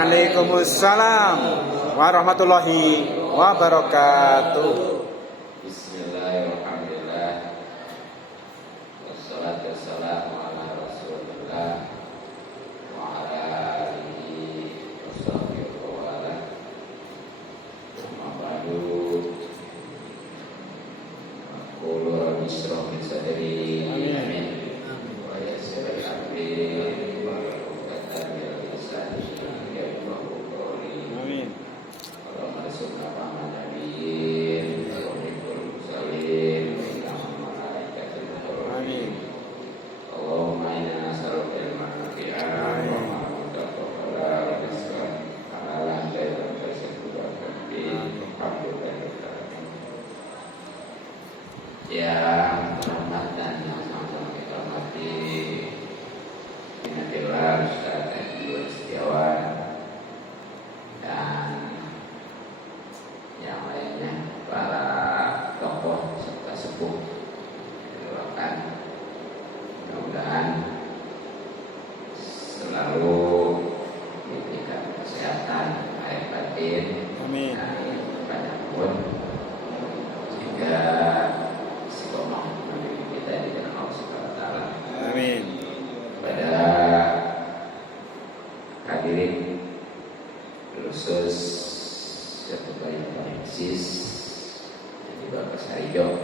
Waalaikumsalam warahmatullahi wabarakatuh. Bismillahirrahmanirrahim. Wassalatu wassalamu ala Rasulillah wa ala alihi washabbihi wa ala. Amma ba'du. Qul rabbi ishrah li sadri. Amin. Wa yassir li amri wa hlul 'uqdatam min lisani yafqahu qawli. Amin. Allahumma rasulna Muhammad nabiyyin wa minal mursalin wa malaikatil muqarrabin. Allahumma inna nas'aluka ilman nafi'an wa 'amalan mutaqabbalan wa rizqan halalan tayyiban mubarakan fihi. Yang terhormat dan yang sama-sama kita hormati Innabillah Ustaz Abdul Setiawan dan yang lainnya, para tokoh serta sepuh doakan mudah-mudahan selalu diberikan kesehatan lahir batin. Amin. Dan banyak pun sehingga istiqomah mendidik kita di jalan Allah Subhanahu wa taala. Amin. Pada hadirin khusus satu kali Alexis dan juga Pak Sarijo,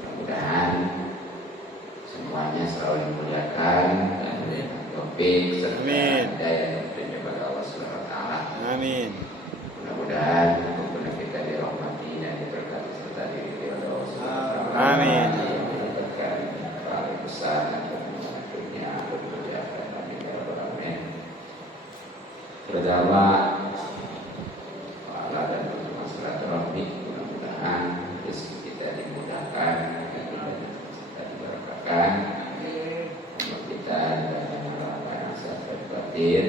mudah-mudahan semuanya selalu dimuliakan dan diberikan taufik serta hidayah dari Allah Subhanahu wa taala. Amin. Mudah-mudahan kumpulan kita dirahmati dan diberkati serta diridhoi oleh Allah Subhanahu wa taala. Amin. Diberikan pahala besar dunia dunia dan akhirat. Amin. Pertama dan masyarakat rahmi, mudah-mudahan rezeki kita dimudahkan dan kita diberkakan, umur kita dan yang sehat batin,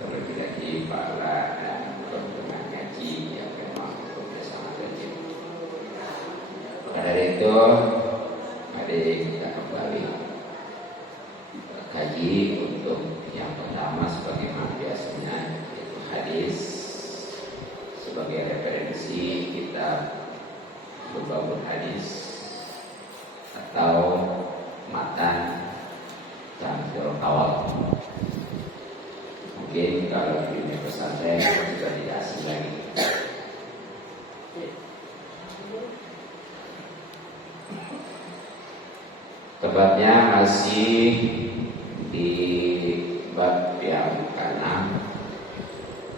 terlebih lagi pahala dan keuntungan ngaji yang memang hukumnya sangat wajib. Maka dari itu, mari kita kembali kaji untuk yang pertama sebagaimana biasanya itu hadis sebagai referensi kita berbangun hadis atau matan Jamil Awal. Mungkin kalau di dunia pesantren sudah tidak asing lagi. Tepatnya masih di bab yang ke-6,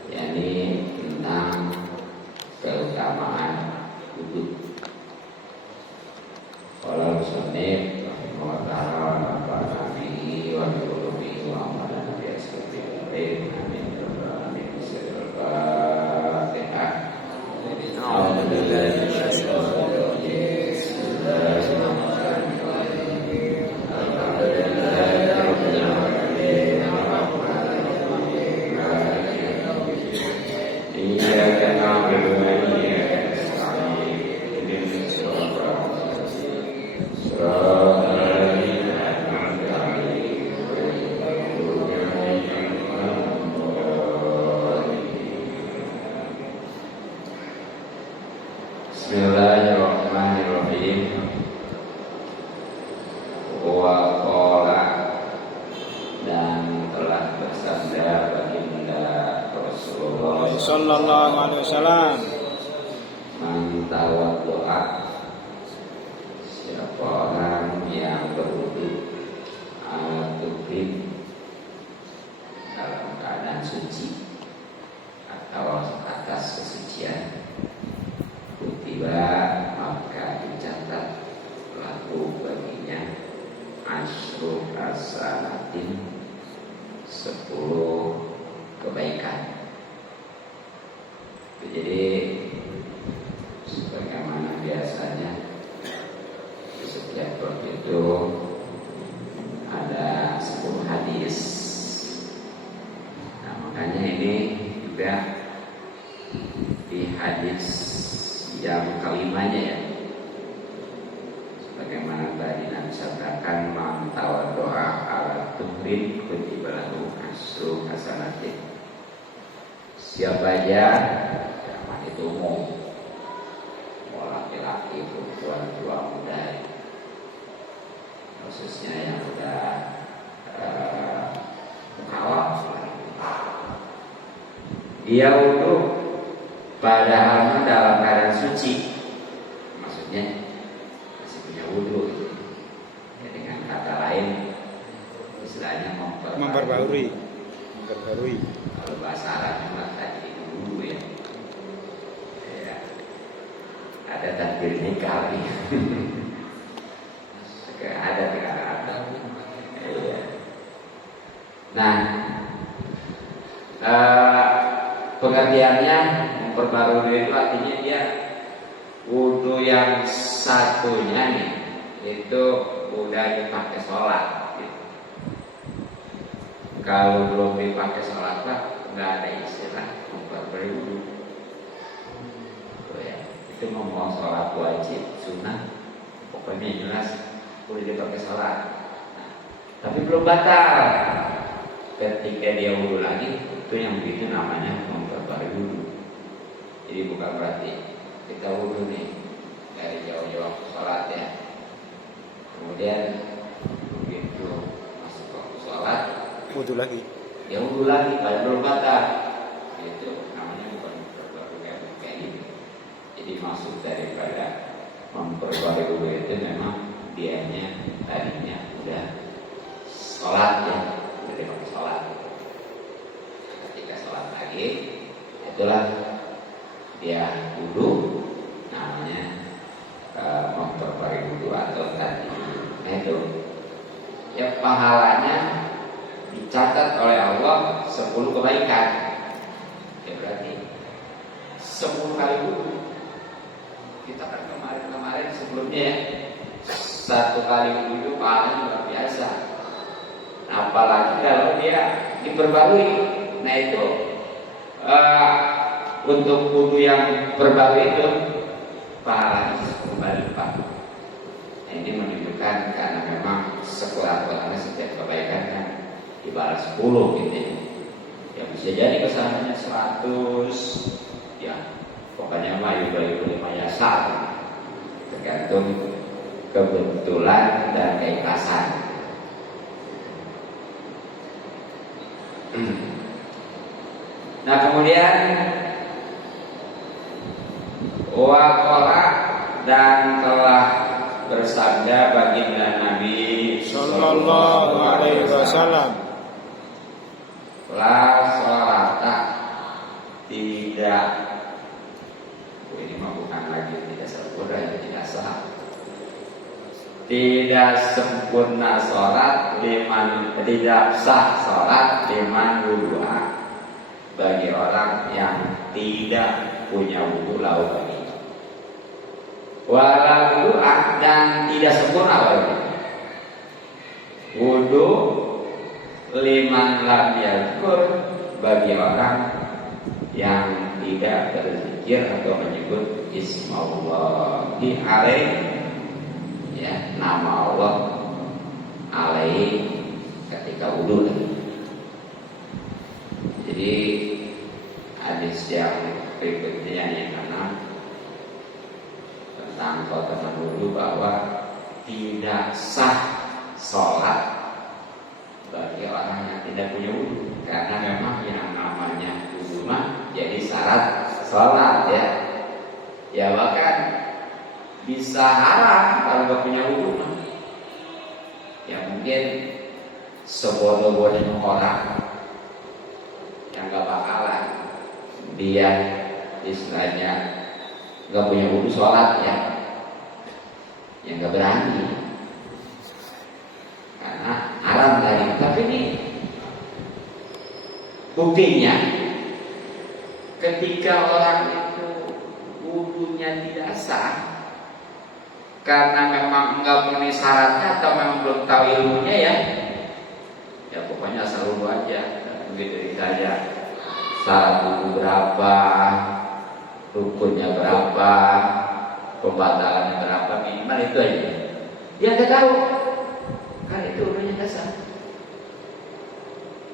yakni tentang keutamaan wudhu. Kalau musannif rahimahullah ta'ala nafa'ana bihi wa bi ulumihi wa amalana bi ashabihi amin ya rabbal alamin. Bismillahirrahmanirrahim. Alhamdulillahi wasyaitanir rajim. Bismillahirrahmanirrahim. Alhamdulillahi rabbil alamin. Arrahmanirrahim. Maliki yaumiddin. Iyyaka na'budu wa iyyaka nasta'in. Ihdinas siratal mustaqim. Siratal ladzina an'amta 'alaihim ghairil maghdubi 'alaihim waladdallin. Bismillahirrahmanirrahim. Wa qala, dan telah bersabda baginda Rasulullah Sallallahu alaihi wasallam, man tawaddu'a, siapa orang yang berwudu ala tuhrin, dalam keadaan suci atau atas kesucian, kutiba maka dicatat lahu baginya asyru hasanatin, 10 kebaikan. Jadi sebagaimana biasanya di setiap bab itu ada 10 hadis. Nah, makanya ini juga di hadis yang kelimanya ya, sebagaimana tadi Nabi sabdakan, man tawaddo'a ala tuhrin kutiba lahu asyru hasanatin. siapa aja itu umum, mau laki-laki, perempuan, tua, muda, khususnya yang udah mukallaf. Dia wudhu padahal dalam keadaan suci, maksudnya masih punya wudhu. Ya, dengan kata lain, istilahnya memperbarui. Kalau bahasa Arabnya mah tadi wudhu ya. Ya. Ada takbir nikah. Ada negara ada. Ya. Nah, pengertiannya memperbarui itu artinya dia wudhu yang satunya nih itu udah dipakai sholat gitu. Kalau belum dipakai sholat lah nggak ada istilah memperbarui wudhu. Ya, itu ngomong sholat wajib, sunnah, pokoknya jelas udah dipakai sholat. Nah, tapi belum batal. Ketika dia wudhu lagi, itu yang begitu namanya memperbarui wudhu. Jadi bukan berarti kita wudhu nih dari jauh-jauh sholat ya. Kemudian begitu masuk waktu sholat, Wudhu lagi. dia wudhu lagi, kalau belum batal. Itu namanya bukan memperbarui kayak gitu. Jadi maksud daripada memperbarui wudhu itu memang dianya tadinya udah sholat ya, udah dipakai sholat. Ketika sholat lagi, itulah dia wudhu, namanya memperbarui wudhu atau tadi itu. Ya pahalanya dicatat oleh Allah 10 kebaikan. Ya berarti 10 kali wudhu. Kita kan kemarin sebelumnya ya, 1 kali wudhu pahalanya luar biasa. Nah, apalagi kalau dia diperbarui. Nah itu untuk wudhu yang berbarui itu pahalanya 10 kali lipat. Nah, ini menunjukkan karena memang sekurang-kurangnya setiap kebaikan kan dibalas 10 gitu ya. Ya bisa jadi kesalahannya 100 ya. Pokoknya mah yubayu lima yasa, tergantung kebetulan dan keikhlasan. Nah kemudian waqala dan telah bersabda baginda Nabi Sallallahu alaihi wasallam. La sholata, tidak, ini mah bukan lagi tidak sempurna, ya tidak sah. Tidak sempurna sholat liman, tidak sah sholat liman wudhu'a, bagi orang yang tidak punya wudhu lau bagi. Wala wudhu'a, dan tidak sempurna bagi wudhu liman lam yadhkur, bagi orang yang tidak berzikir atau menyebut ismallahi alaih, ya, nama Allah alaih ketika wudhu. Jadi hadis yang berikutnya yang keenam tentang khotbah wudhu bahwa tidak sah sholat bagi orang yang tidak punya wudhu, karena memang yang namanya wudhu mah jadi syarat sholat ya. Ya bahkan bisa haram kalau nggak punya wudhu mah. Ya mungkin sebodoh-bodohnya orang yang nggak bakalan dia istilahnya nggak punya wudhu sholat ya, yang nggak berani karena haram tadi. Tapi ini buktinya ketika orang itu wudhunya tidak sah karena memang nggak memenuhi syaratnya atau memang belum tahu ilmunya ya pokoknya asal wudhu aja. Begitu saja syarat wudhu berapa, rukunnya berapa, pembatalannya berapa, minimal itu aja. Dia nggak tahu, kan itu wudhunya nggak sah.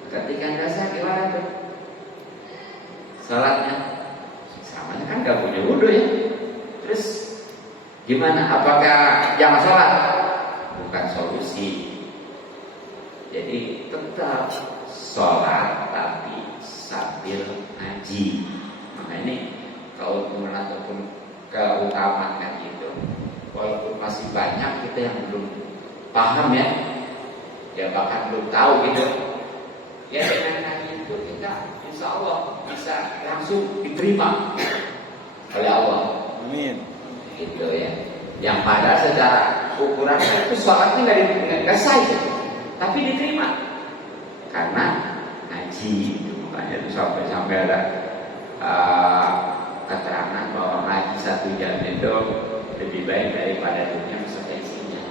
Ketika nggak sah gimana tuh? Salatnya samanya kan nggak punya wudhu ya. Terus gimana? Apakah jangan sholat? Bukan solusi. Jadi tetap sholat tapi sambil ngaji. Makanya ini kalau ataupun keutamaan ngaji itu, walaupun masih banyak kita yang belum paham ya bahkan belum tahu gitu. Ya dengan ngaji itu kita insya Allah bisa langsung diterima oleh Allah. Amin. Gitu ya. Yang pada secara ukuran itu sholatnya nggak sah, tapi diterima karena ngaji. Makanya itu sampai ada keterangan bahwa ngaji 1 jam itu lebih baik daripada dunia beserta isinya.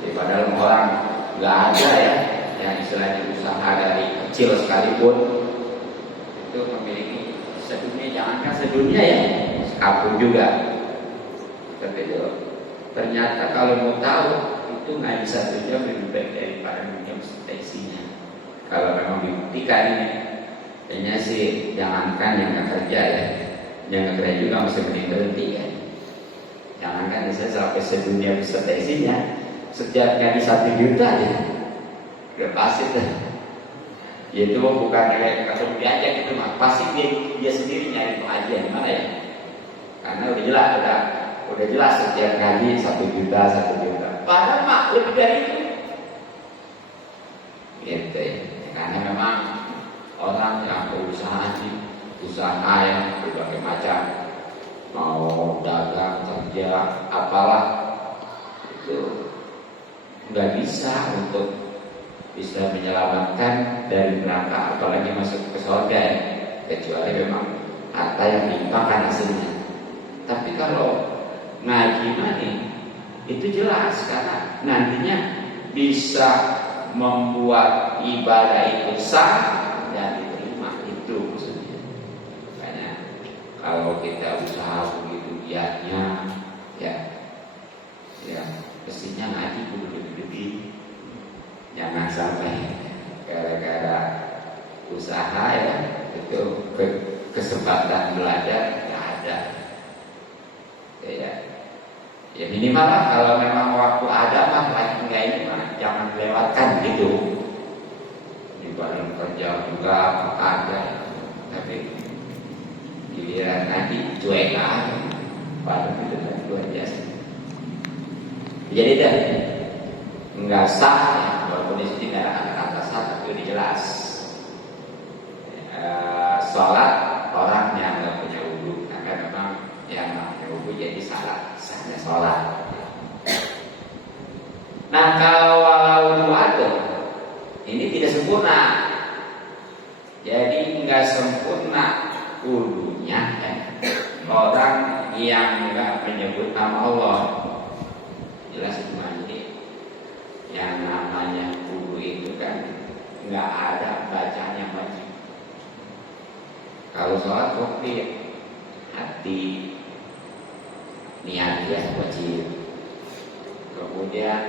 Jadi padahal orang nggak ada ya yang istilahnya usaha dari kecil sekalipun itu memiliki sedunia, jangankan sedunia ya, sekampung juga. Tapi itu ternyata kalau mau tahu itu ngaji 1 jam lebih baik daripada dunia beserta isinya. Kalau memang dibuktikan ini, kayaknya sih jangankan yang nggak kerja ya, yang nggak kerja juga masih mending berhenti ya. Jangankan misalnya sampai sedunia beserta isinya, setiap ngaji 1 juta ya, udah pasti tuh. Ya itu bukan nilai kalau diajak itu mah, pasti dia sendiri nyari pengajian mana ya? Karena udah jelas setiap ngaji 1 juta. Padahal mah lebih dari itu. Gitu ya. Karena memang orang yang berusaha yang berbagai macam, mau dagang, kerja, apalah itu nggak bisa untuk bisa menyelamatkan dari neraka, apalagi masuk ke surga ya, kecuali memang harta yang dilimpahkan hasilnya. Tapi kalau ngaji mani itu jelas karena nantinya bisa membuat ibadah itu sah dan diterima, itu maksudnya. Makanya kalau kita usaha begitu giatnya ya mestinya ngaji kudu lebih-lebih. Jangan sampai gara-gara usaha ya itu kesempatan belajar nggak ada. Ya minimal lah kalau memang waktu ada mah enggak ini mah jangan lewatkan gitu. Di dalam kerja juga ada, tapi giliran nanti cuek aja. Padahal itu kan luar biasa. Jadi dah nggak sah ya, walaupun di sini nggak ada kata sah tapi udah jelas. Sholat orang yang nggak punya wudhu, karena memang yang nggak punya wudhu jadi sahnya sholat. Nah kalau wudhu ada, ini tidak sempurna. Jadi nggak sempurna wudhunya ya. Orang yang nggak menyebut nama Allah, jelas itu mandi. Yang namanya wudhu itu kan nggak ada bacanya wajib. Kalau sholat wajib, hati niat ya wajib. Kemudian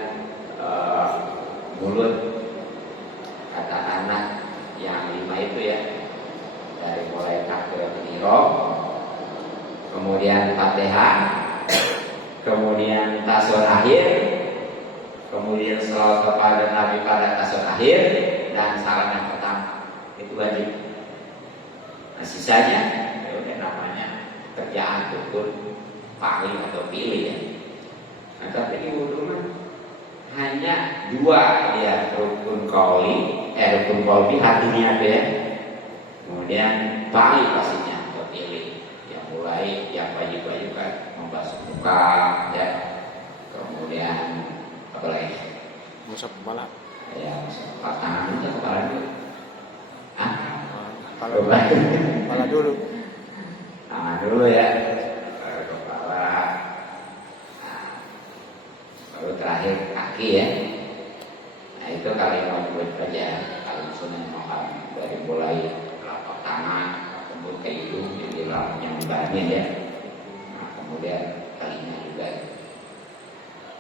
mulut, katakanlah yang 5 itu ya, dari mulai takbiratul ihram, kemudian Fatihah, kemudian tasawuf akhir, kemudian salawat kepada Nabi pada tasawuf akhir, dan salam yang pertama itu wajib. Nah sisanya ya udah namanya kerjaan rukun paling atau pilih ya. Nah tapi ini wudhu mah hanya 2 ya, rukun qauli, rukun qalbi hatinya ada ya. Kemudian paling pastinya atau pilih. Yang mulai yang wajib-wajib kan membasuh muka ya. Kemudian apa lagi? Musab kepala. Ya, tangan aja kepala dulu. Kepala dulu. Tangan dulu ya. Kepala. Nah, baru terakhir kaki ya. Nah itu kali yang wajib aja. Kalau sunnah Muhammad dari mulai telapak tangan, kemudian ke hidung, jadi yang bahannya ya. Nah kemudian kalinya juga.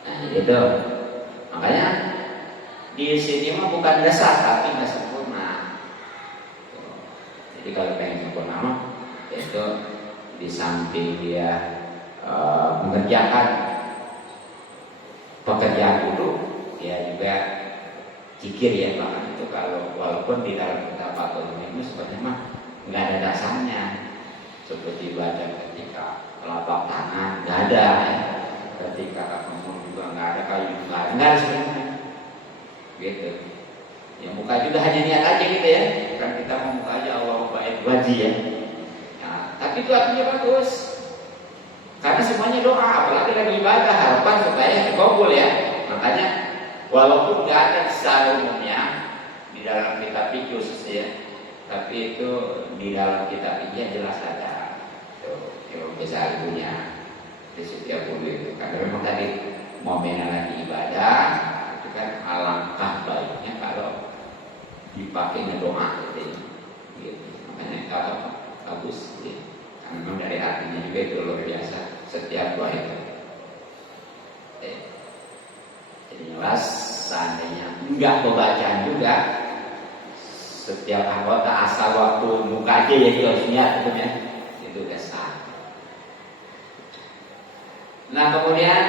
Nah itu makanya di sini mah bukan dasar tapi nggak sempurna. Jadi kalau pengen sempurna itu di samping dia mengerjakan pekerjaan dulu, dia juga zikir ya. Bahkan itu kalau walaupun di dalam kitab Fathul Ilmu sebenarnya mah nggak ada dasarnya, seperti baca ketika telapak tangan nggak ada ya. Ketika kamu juga nggak ada, kayu juga nggak ada sebenarnya gitu. Ya muka juga hanya niat aja gitu ya, kan kita mau muka aja Allah baik wajib ya. Nah, tapi itu artinya bagus, karena semuanya doa, apalagi lagi ibadah, harapan supaya dikabul ya. Makanya walaupun nggak ada secara umumnya di dalam kitab fikih khusus ya, tapi itu di dalam kitab fikih jelas ada yang besar punya di setiap wudu itu. Karena memang tadi momennya lagi ibadah, itu kan alangkah baiknya kalau dipakai doa gitu. Makanya kalau bagus gitu. Karena memang dari artinya juga itu luar biasa setiap doa itu. Jadi jelas seandainya enggak pembacaan juga, setiap anggota asal waktu muka aja ya itu harus niat itu udah sah. Nah kemudian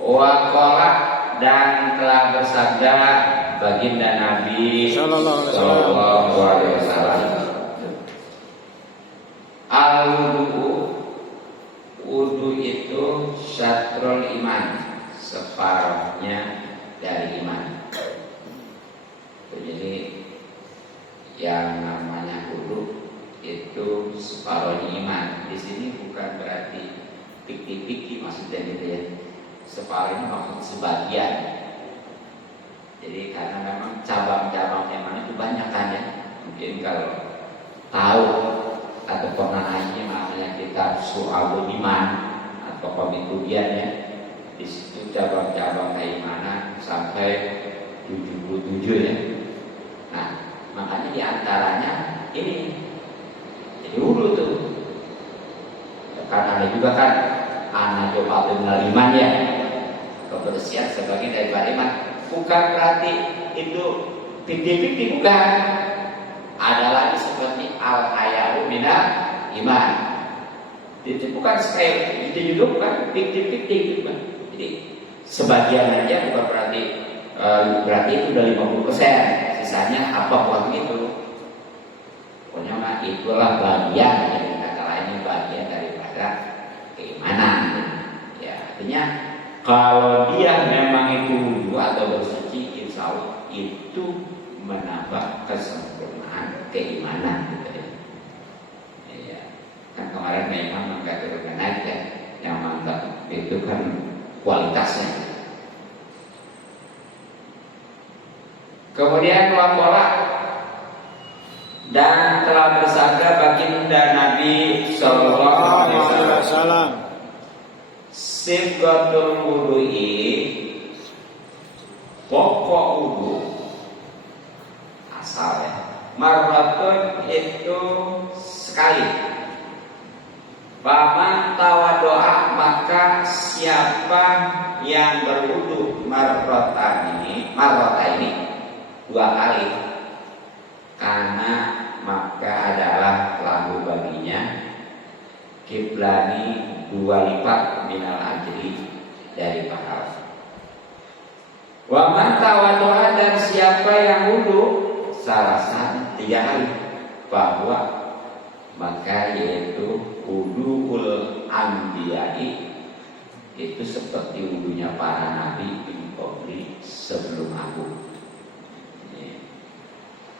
waqala dan telah bersabda baginda Nabi Sallallahu Alaihi Wasallam, wudu itu syatrul iman, separuhnya dari iman. Jadi yang namanya wudu itu separuhnya iman. Di sini bukan berarti pikir-pikir maksudnya gitu ya. Separuhnya maksud sebagian. Jadi karena memang cabang-cabang iman itu banyak kan ya. Mungkin kalau tahu atau pernah nanya namanya kitab Syu'abul Iman atau Komitudian ya, di situ cabang-cabang keimanan sampai 77 ya. Nah makanya diantaranya ini jadi wudu tuh. Karena ada juga kan anak coba iman ya, kebersihan sebagai daripada iman. Bukan berarti itu fikih bukan. Ada lagi seperti al-hayalu minal iman. Itu bukan sekali itu juga bukan fikih bukan. Jadi sebagian aja bukan berarti itu udah 50%. Sisanya apa buat itu? Pokoknya mah itulah bagian dari kata lainnya bagian daripada keimanan. Ya artinya kalau dia memang itu wudu atau bersuci, insya Allah itu menambah kesempurnaan keimanan gitu ya. Ya. Kan kemarin memang mengatakan naik ya, yang mantap itu kan kualitasnya. Kemudian waqala dan telah bersabda baginda Nabi Sallallahu Alaihi Wasallam, sifgatul wudu'i, pokok wudu asal ya, marratun itu sekali. Paman tawadoa, maka siapa yang berwudu marrata ini 2 kali, karena maka adalah lahu baginya kiblani 2 lipat minal ajri dari pahala. Wa man tawaddoa, dan siapa yang wudu salasan 3 kali, bahwa maka yaitu wuduul anbiya'i itu seperti wudunya para nabi bin qabli sebelum aku.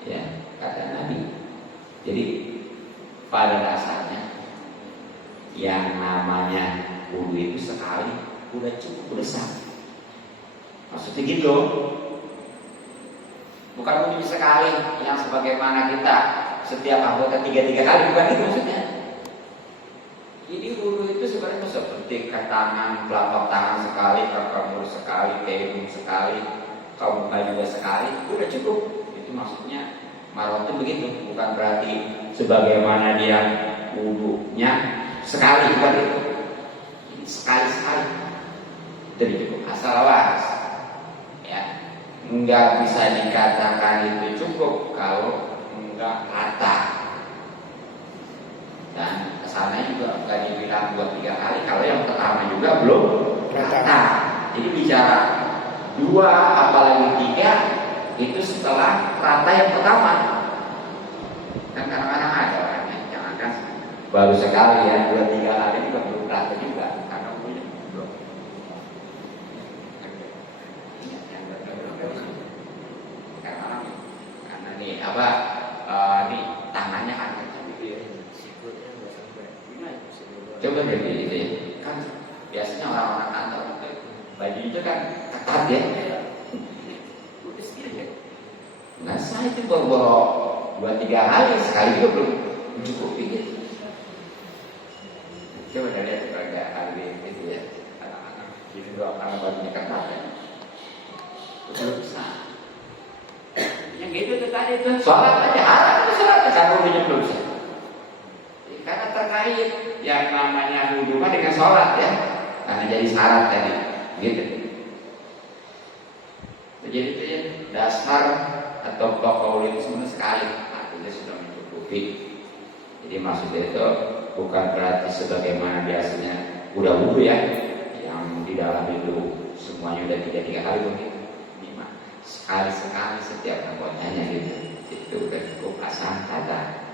Ya, kata Nabi. Jadi pada dasarnya yang namanya wudu itu sekali udah cukup, udah sah. Maksudnya gitu. Bukan wudu sekali yang sebagaimana kita setiap anggota 3 kali, bukan itu maksudnya. Jadi wudu itu sebenarnya seperti tangan, telapak tangan sekali, kamu sekali, kehidung sekali, kamu juga sekali, udah cukup. Itu maksudnya marot itu begitu, bukan berarti sebagaimana dia wudunya sekali, bukan itu. Sekali jadi cukup, asal awas ya. Nggak bisa dikatakan itu cukup kalau enggak rata. Dan kesananya juga enggak dibilang 2-3 kali kalau yang pertama juga belum rata. Jadi bicara 2 apalagi 3 itu setelah rata yang pertama. Kan kadang-kadang ada orang yang jangankan baru sekali ya 2-3 kali juga belum rata juga karena punya belum. Karena nih apa nih tangannya kan coba jadi itu kan biasanya orang-orang kantor baju itu kan ketat ya. Nah saya itu baru 2-3 hari sekali juga belum cukup pikir. Coba kita lihat keluarga Alwi itu ya anak-anak gitu doang karena bajunya ketat ya. Belum bisa. Yang gitu tuh tadi tuh sholat aja harap itu sholat kalau dia belum bisa. Karena terkait yang namanya hubungan dengan sholat ya, karena jadi syarat tadi, gitu. Jadi itu ya dasar atau pokok itu sebenarnya sekali, artinya sudah mencukupi. Jadi maksudnya itu bukan berarti sebagaimana biasanya udah wudhu ya, yang di dalam itu semuanya udah 3 kali begitu. Sekali-sekali setiap anggotanya gitu, itu udah cukup asal kata.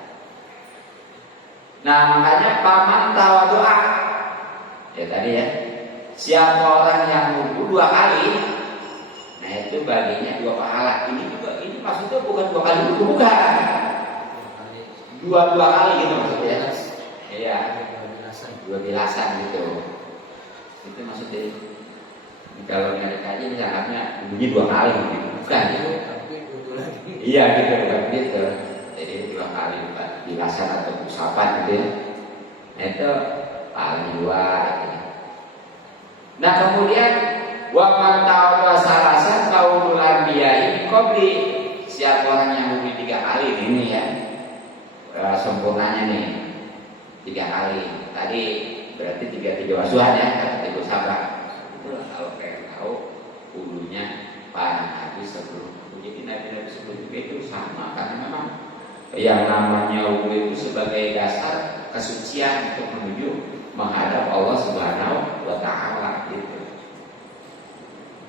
Nah makanya paman tawadhu'a ya tadi ya, siapa orang yang wudhu 2 kali, nah itu baginya 2 pahala. Ini juga ini maksudnya bukan 2 kali wudhu, bukan 2 kali gitu maksudnya. Iya, 2 bilasan gitu. Itu maksudnya. Kalau mereka aja misalnya wudhunya 2 kali gitu, bukan gitu. Iya gitu, bukan gitu. Jadi 2 kali bilasan atau usapan gitu ya. Nah itu paling 2 gitu. Nah kemudian wa man tawadda salasan qaulul anbiya'i qabli, siapa orang yang wudhu 3 kali ini ya, sempurnanya nih 3 kali. Tadi berarti 3 wasuhan ya, 3 sabar. Itulah kalau pengen tahu wudhunya paling habis sebelum. Jadi nabi-nabi sebelum itu sama karena memang yang namanya wudhu itu sebagai dasar kesucian untuk menuju menghadap Allah Subhanahu wa Ta'ala gitu.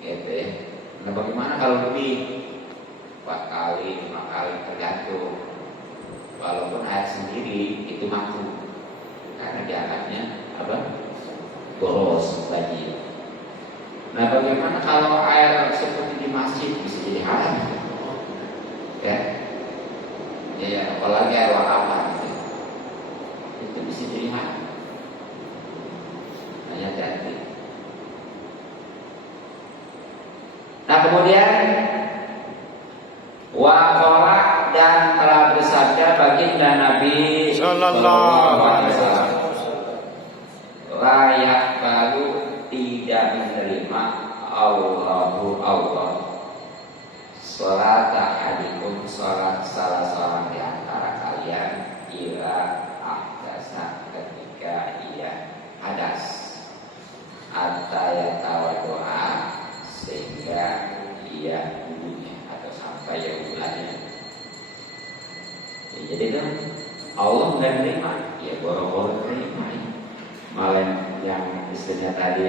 Gitu ya. Nah bagaimana kalau lebih 4 kali, 5 kali tergantung. Walaupun air sendiri itu mampu karena dianggapnya apa? Boros bagi. Nah bagaimana kalau air seperti di masjid bisa jadi haram? Ya. Ya, apalagi air warapan gitu. Itu bisa jadi haram. Hanya hati. Nah kemudian waqala dan telah bersabda baginda Nabi Sallallahu alaihi wasallam, layak baru tidak menerima Allahu Allah salat ahadikum, salat salah seorang di antara kalian ila ahdasa, ketika ia hadas, ataya tawadhu'a, sehingga ia wudhunya atau sampai ya wudhunya. Ya, jadi kan Allah nggak menerima, ya boro-boro menerima. Malah yang istilahnya tadi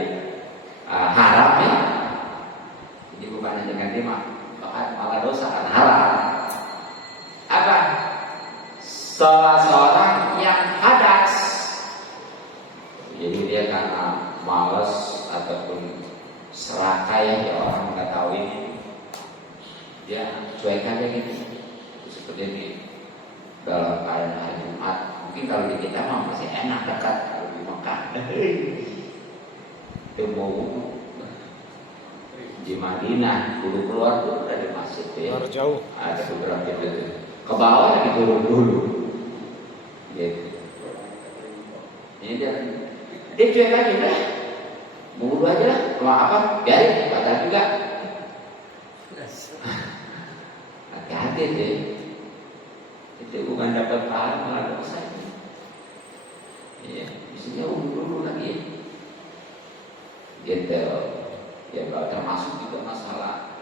haram ya, jadi bukan hanya dengan terima, bahkan malah dosa karena haram. Apa? Salah seorang yang hadas, jadi dia karena malas ataupun serakah ya orang nggak tahu ini, dia cuek aja gitu, seperti ini dalam keadaan hari Jumat. Mungkin kalau di kita mah masih enak dekat, kalau di Mekah itu mau di Madinah kudu keluar tuh dari masjid ya. jauh. Ada beberapa itu ke bawah lagi turun dulu gitu. Ini dia cuek aja dah, mau dulu aja lah, mau apa biarin, kata juga hati-hati deh, itu bukan dapat pahala malah dosa. Iya, bisa dulu lagi gitu. Ya kalau termasuk juga masalah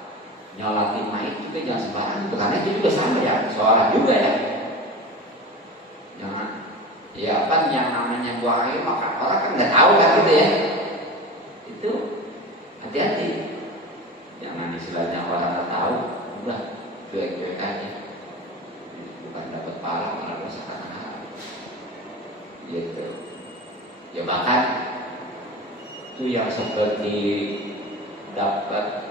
nyolatin mayit juga jangan sembarangan, karena itu juga sama ya, seorang juga ya. Ya kan yang namanya buang air maka orang kan nggak tahu kan gitu ya. Itu hati-hati. Jangan istilahnya orang nggak tahu, udah cuek-cuek aja. Bukan dapat pahala malah dosa karena gitu. Ya bahkan itu yang seperti dapat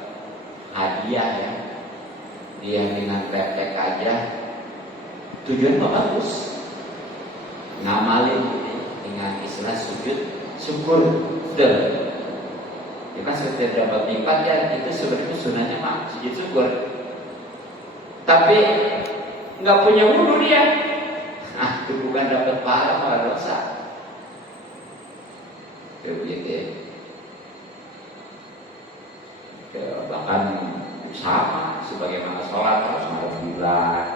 hadiah ya, dia dengan refleks aja tujuan bagus. Ngamalin dengan istilah sujud syukur dan ya kan setiap dapat nikmat ya itu sebenarnya sunahnya mah sujud syukur, tapi nggak punya wudu dia, itu bukan dapat pahala malah dosa. Begitu ya. Bahkan sama sebagaimana sholat harus menghadap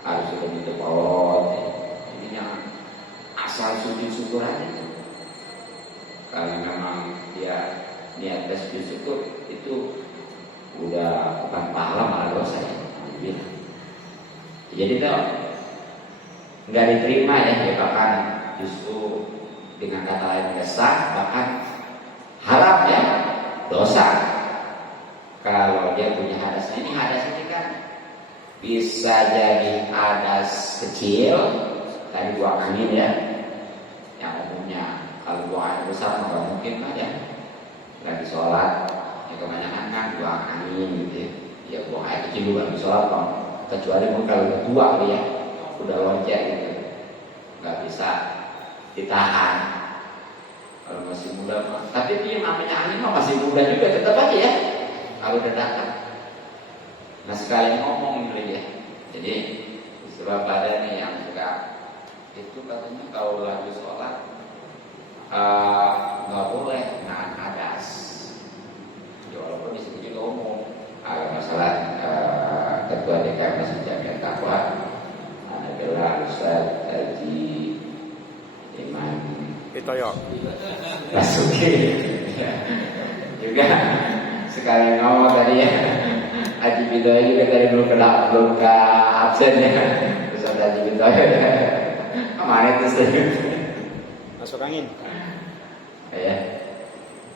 harus sudah ditepot ya. Jadi jangan asal sujud syukur aja. Kalau memang dia niat sujud syukur itu udah bukan pahala malah dosa ya. Jadi tuh nggak diterima ya, bahkan justru dengan kata lain sah, bahkan haram ya, dosa. Kalau dia punya hadas ini kan bisa jadi hadas kecil tadi buang angin ya, yang umumnya kalau buang air besar nggak mungkin kan ya, lagi sholat ya kebanyakan kan buang angin gitu ya, buang air kecil juga di sholat bang, kecuali kalau udah tua ya, udah loncat gitu nggak bisa ditahan. Kalau masih muda mah, tapi dia namanya angin mah masih muda juga tetap aja ya kalau udah datang. Nah sekali ngomong gitu ya, jadi sebab ada nih yang juga itu katanya kalau lagi sholat nggak boleh nahan hadas. Ya, walaupun di situ juga umum. Ada masalah ketua DKM Masjid Jamiah Taqwa, adalah Ustaz Haji Iman Itoyo Basuki juga sekali ngomong tadi ya, Haji Bidoy juga tadi belum ke absen ya, Ustaz Haji Bidoy ya. Kemarin itu masuk angin ya.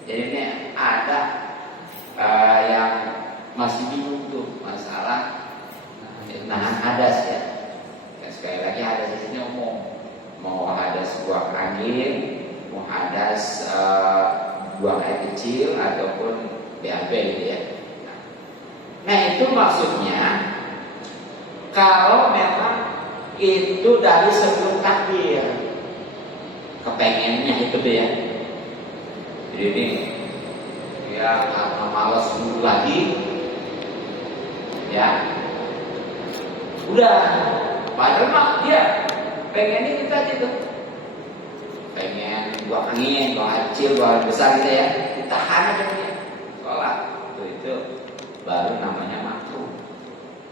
Jadi ini ada yang masih bingung tuh masalah nahan hadas ya. Sekali lagi hadas di sini umum, mau hadas buang angin, mau hadas buang air kecil ataupun BAB gitu ya. Nah itu maksudnya kalau memang itu dari sebelum takbir, kepengennya itu tuh ya. Jadi ini ya karena malas dulu lagi ya udah, padahal mah dia pengennya kita gitu, pengen buang angin, buang air kecil, buang air besar gitu ya, ditahan aja dia sholat itu baru namanya makruh.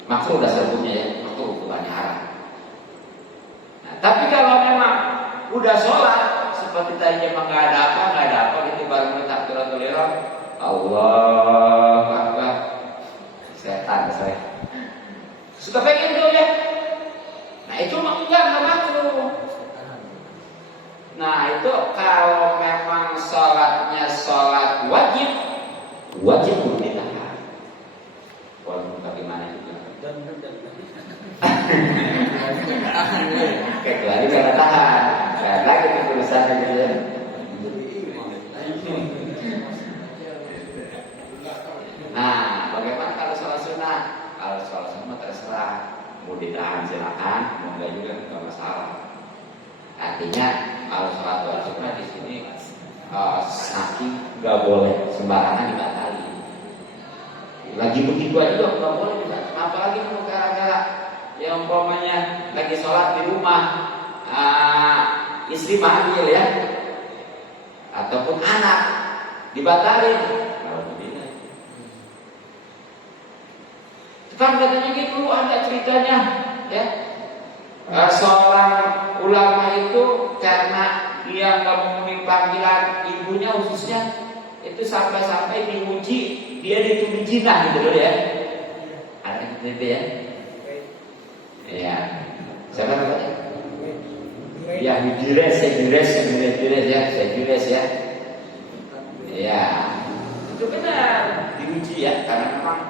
Makruh udah sebutnya ya, makruh bukannya haram. Nah, tapi kalau memang udah sholat seperti tadi memang nggak ada apa gitu, baru takbiratul ihram, Allahu Akbar, setan saya suka pengen tuh ya. Nah itu mah enggak makruh. Nah itu kalau memang sholatnya sholat wajib kudu ditahan. Walaupun bagaimana juga. Kecuali karena tahan, karena kita tulisan gitu ya. Nah, bagaimana kalau sholat sunnah? Kalau sholat sunnah terserah, mau ditahan silakan, mau enggak juga enggak masalah. Artinya kalau sholat wajibnya di sini saking nggak boleh sembarangan dibatali. Lagi begitu aja nggak boleh juga. Apalagi kalau gara-gara yang umpamanya lagi sholat di rumah, istri panggil ya, ataupun anak dibatalin. Kalau begini, kan katanya gitu ada ceritanya ya. Seorang ulama itu karena dia nggak memenuhi panggilan ibunya khususnya, itu sampai-sampai diuji dia dituduh zina gitu loh ya. Ada gitu ya. Iya. Siapa namanya? Ya, dires ya. Ya, itu benar diuji ya, karena memang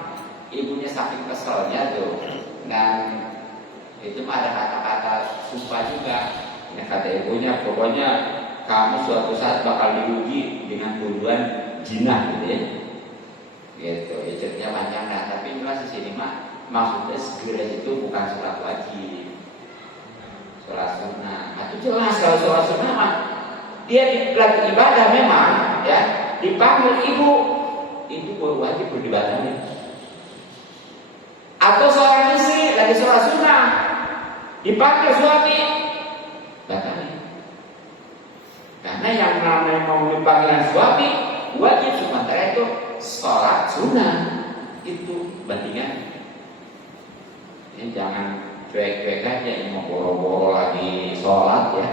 ibunya saking keselnya tuh, dan itu mah ada kata-kata sumpah juga. Ya, kata ibunya, pokoknya kamu suatu saat bakal diuji dengan tuduhan jinah gitu ya. Gitu, ceritanya panjang lah. Tapi jelas di sini mah maksudnya segera itu bukan sholat wajib, sholat sunnah. Nah, itu jelas kalau sholat sunnah mah dia lagi ibadah memang ya, dipanggil ibu itu baru wajib dibatalin. Atau seorang istri lagi sholat sunnah dipanggil suami batalin. Karena yang namanya mau dipanggilan suami wajib, sementara itu sholat sunnah itu bandingan. Ini jangan cuek-cuek aja, ini mau boro-boro lagi sholat ya,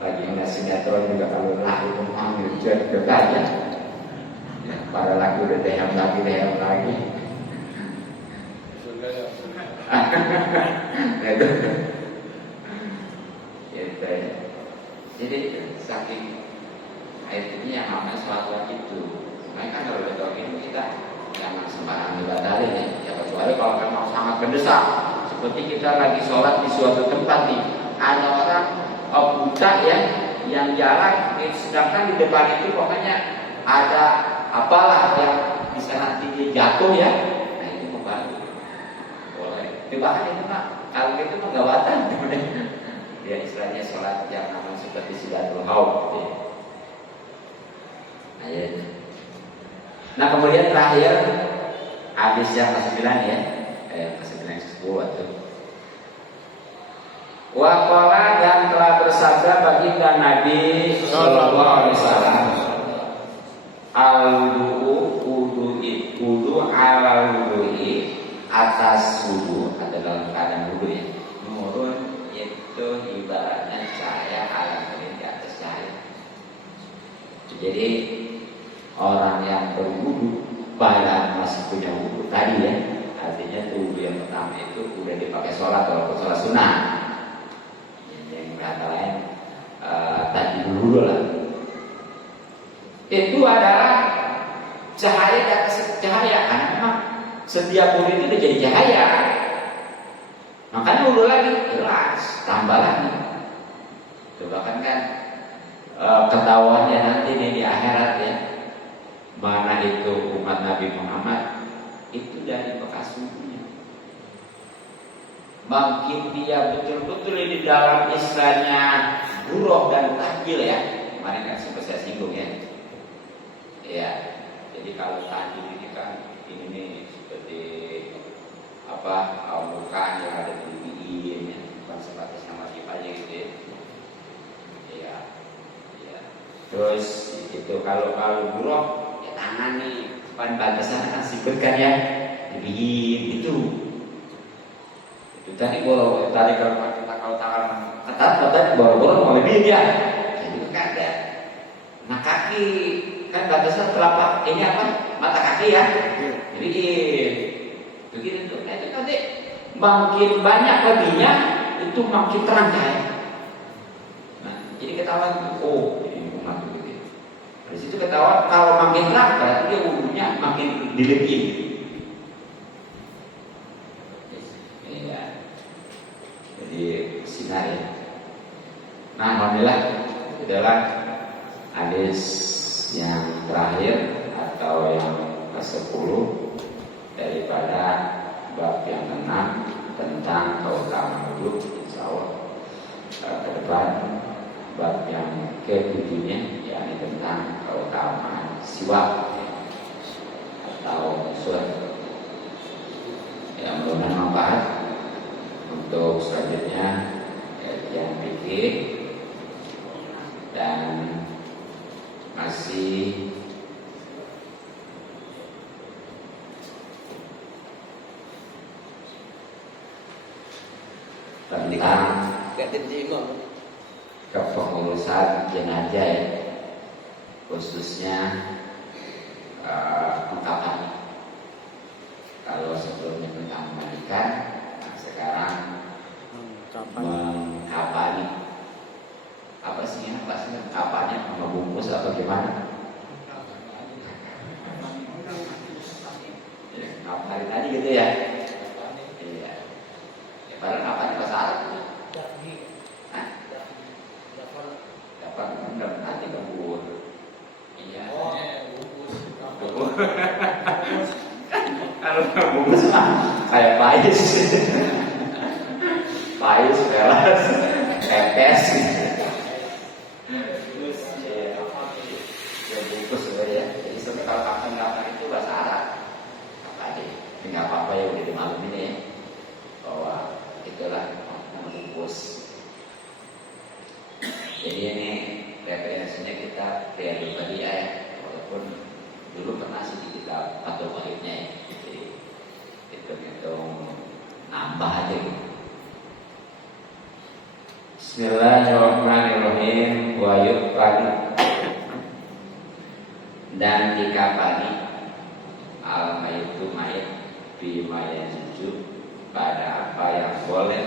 lagi ngeliat sinetron juga kalau lah itu ambil cuek-cuek aja ya, pada lagu udah dehem lagi itu gitu ya. Jadi saking ayat ini yang namanya sholat wajib itu, makanya kan kalau betul ini kita jangan sembarangan dibatalin ya, kecuali kalau memang sangat mendesak. Seperti kita lagi sholat di suatu tempat nih, ada orang buta ya yang jalan, sedangkan di depan itu pokoknya ada apalah yang bisa nanti dia jatuh ya. Nah itu bukan boleh. Bahkan itu mah kalau itu mah nggak batal. Dia istilahnya sholat yang namanya seperti silatul haud. Ya. Nah kemudian terakhir hadis yang ke-9 ya, ke-9 ke-10 itu. Waqala, dan telah bersabda baginda Nabi sallallahu alaihi wasallam, wudu ala wudu'i, atas wudu adalah keadaan wudu ya. Nurun itu ibaratnya cahaya ala di atas cahaya. Jadi orang yang berwudu pada masih punya wudu tadi ya, artinya wudu yang pertama itu udah dipakai sholat walaupun sholat sunnah. Yang kata lain tadi dulu lah. Itu adalah cahaya di atas cahaya, karena memang setiap wudu itu udah jadi cahaya. Makanya wudu lagi jelas, tambah lagi. Coba kan ketahuannya nanti nih di akhirat ya, mana itu umat Nabi Muhammad itu dari bekas wudunya. Makin dia betul-betul di dalam istilahnya buruh dan tahjil ya. Kemarin kan sempat saya singgung ya. Ya, jadi kalau tahjil ini kan ini nih seperti apa bukaan yang ada di biin ya, bukan sebatas nama aja gitu ya. Ya, ya. Terus itu kalau buruh ya tangan nih, depan batasan kan sikut kan ya, dibiin itu. Tadi kalau tangan ketat, tadi boro-boro mau lebih ya. Jadi kan ada. Nah kaki kan batasan telapak ini apa? Mata kaki ya. Jadi begitu tuh. Nah, itu nanti makin banyak lebihnya itu makin terang cahaya. Nah jadi ketahuan ini umat begitu. Dari situ ketahuan kalau makin terang berarti dia wudunya makin dilebihin. Jadi sinar ya. Nah alhamdulillah adalah hadis yang terakhir atau yang ke-10 daripada bab yang ke-6 tentang keutamaan wudu. Insyaallah ke depan bab yang ke-7-nya yakni tentang keutamaan siwak atau suat. Yang mudah-mudahan manfaat. Untuk selanjutnya yang fikih dan masih tentang kepengurusan jenazah ya, khususnya ungkapan. Kalau sebelumnya tentang mandikan, sekarang mengkapani hari tadi gitu ya. Iya. Ya, padahal apanya bahasa Arab? Hah? Dapat benar nanti kebun. Iya. Kebun. Kalau bungkus kayak pais, pais, pelas, pepes. Ya bungkus ya. Jadi sebenarnya kalau kapan-kapan itu bahasa Arab. Apa aja? Nggak apa-apa ya udah dimaklum ini ya. Bahwa itulah nama bungkus. Jadi ini referensinya kita kayak tadi ya, walaupun dulu pernah sih di kitab atau baliknya ya. Jadi hitung-hitung nambah aja gitu. Bismillahirrahmanirrahim. Wa yuqani dan dikafani al-mayitu mayit bima yajuju pada apa yang boleh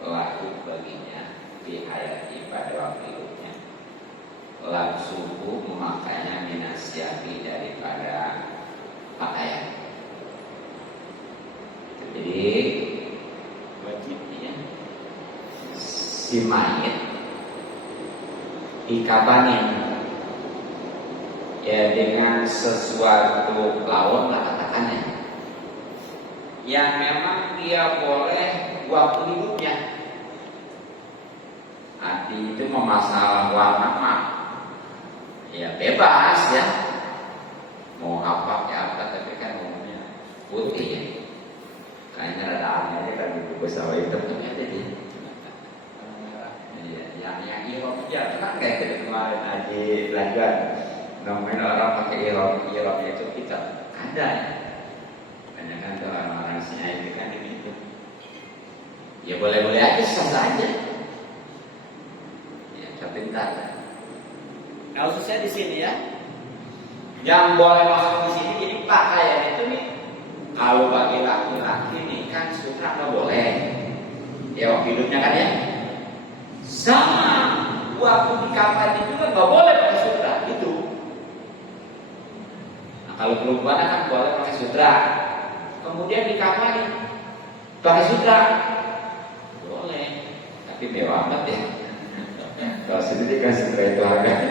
laku baginya di hayati pada waktu hidupnya. Langsung memakainya minasyafi daripada pakaian. Jadi wajibnya si mayit dikafani ya dengan sesuatu lawan lah katakannya yang memang dia boleh waktu hidupnya. Arti itu memasalah warna mah ya bebas ya, mau apa ya apa, tapi kan umumnya putih ya. Kayaknya ada aneh aja kan di buku sawah hitam ternyata dia. Yang ihram aja kan kayak kita kemarin aja belajar ngomongin orang pakai ihramnya itu kita ada ya. Banyak kan tuh orang-orang sini itu kan gitu. Ya boleh-boleh aja, sah aja. Ya tapi ntar. Nah khususnya di sini ya, yang boleh masuk di sini jadi pakaian itu nih. Kalau bagi laki-laki nih kan sutra nggak boleh. Ya waktu hidupnya kan ya. Sama waktu di kapal itu kan nggak boleh pakai sutra itu. Nah kalau perempuan kan boleh pakai sutra. Kemudian di kapal pakai sutra boleh, tapi mewah banget ya. Kalau sendiri kan sutra itu harganya.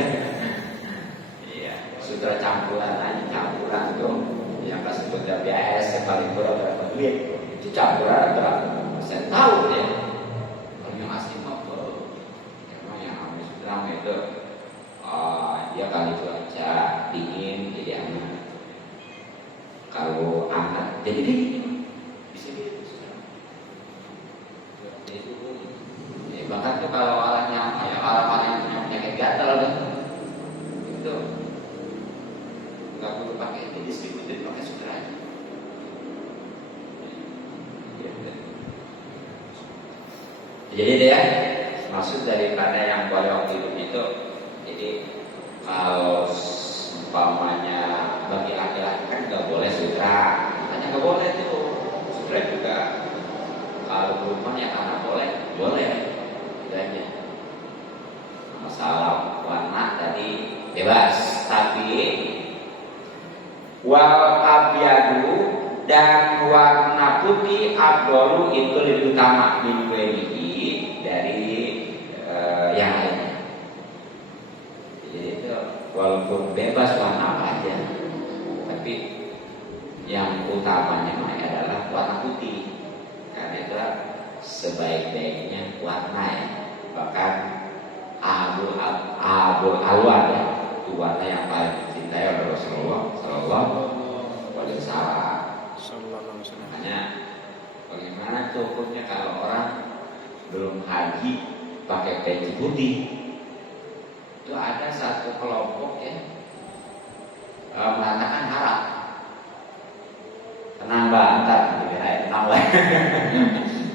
Iya, sutra campuran aja, campuran tuh. Yang kasih sutra biasa yang paling murah berapa duit? Itu campuran berapa? Saya tahu ya. Kalau yang asli mah emang yang namanya sutra itu dia kali cuaca dingin jadi hangat. Kalau hangat jadi dingin bisa gitu sutra. Bahkan tuh kalau orangnya kayak orang-orang yang punya penyakit gatal itu nggak perlu pakai ini, distributif pakai sutra aja. Jadi dia maksud daripada yang boleh waktu hidup itu, jadi kalau umpamanya bagi laki-laki kan nggak boleh sutra, makanya nggak boleh tuh sutra juga. Kalau perempuan ya karena boleh aja. Masalah warna tadi bebas, tapi wal abyadu dan warna putih abdolu itu lebih utama min wenihi dari yang lainnya. Jadi itu walaupun bebas warna apa aja, tapi yang utamanya adalah warna putih karena itu sebaik-baiknya warna ya. Bahkan abul alwan ya, itu warna yang paling dicintai oleh Rasulullah Sallallahu Alaihi Wasallam. Makanya bagaimana tuh hukumnya kalau orang belum haji pakai peci putih? Itu ada satu kelompok ya mengatakan haram. Tenang banget, tenang lah.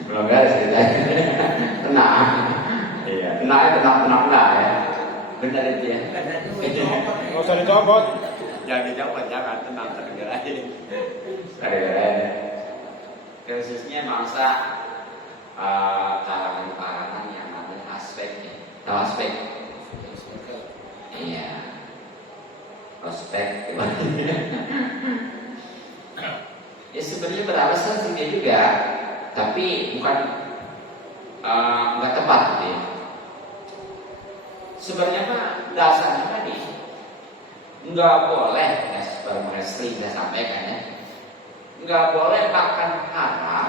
Belum beres ceritanya. Tenang. Iya, tenang ya. Benar itu ya. Nggak usah dicopot. Jangan dicopot, jangan, tenang aja. Gara-gara khususnya mangsa kalangan yang namanya aspek ya. Tahu aspek? Iya. Aspek. Ya sebenarnya beralasan sih dia juga, tapi bukan nggak tepat gitu ya. Sebenarnya mah dasarnya tadi nggak boleh, ya sebenarnya sering saya sampaikan ya, nggak boleh bahkan haram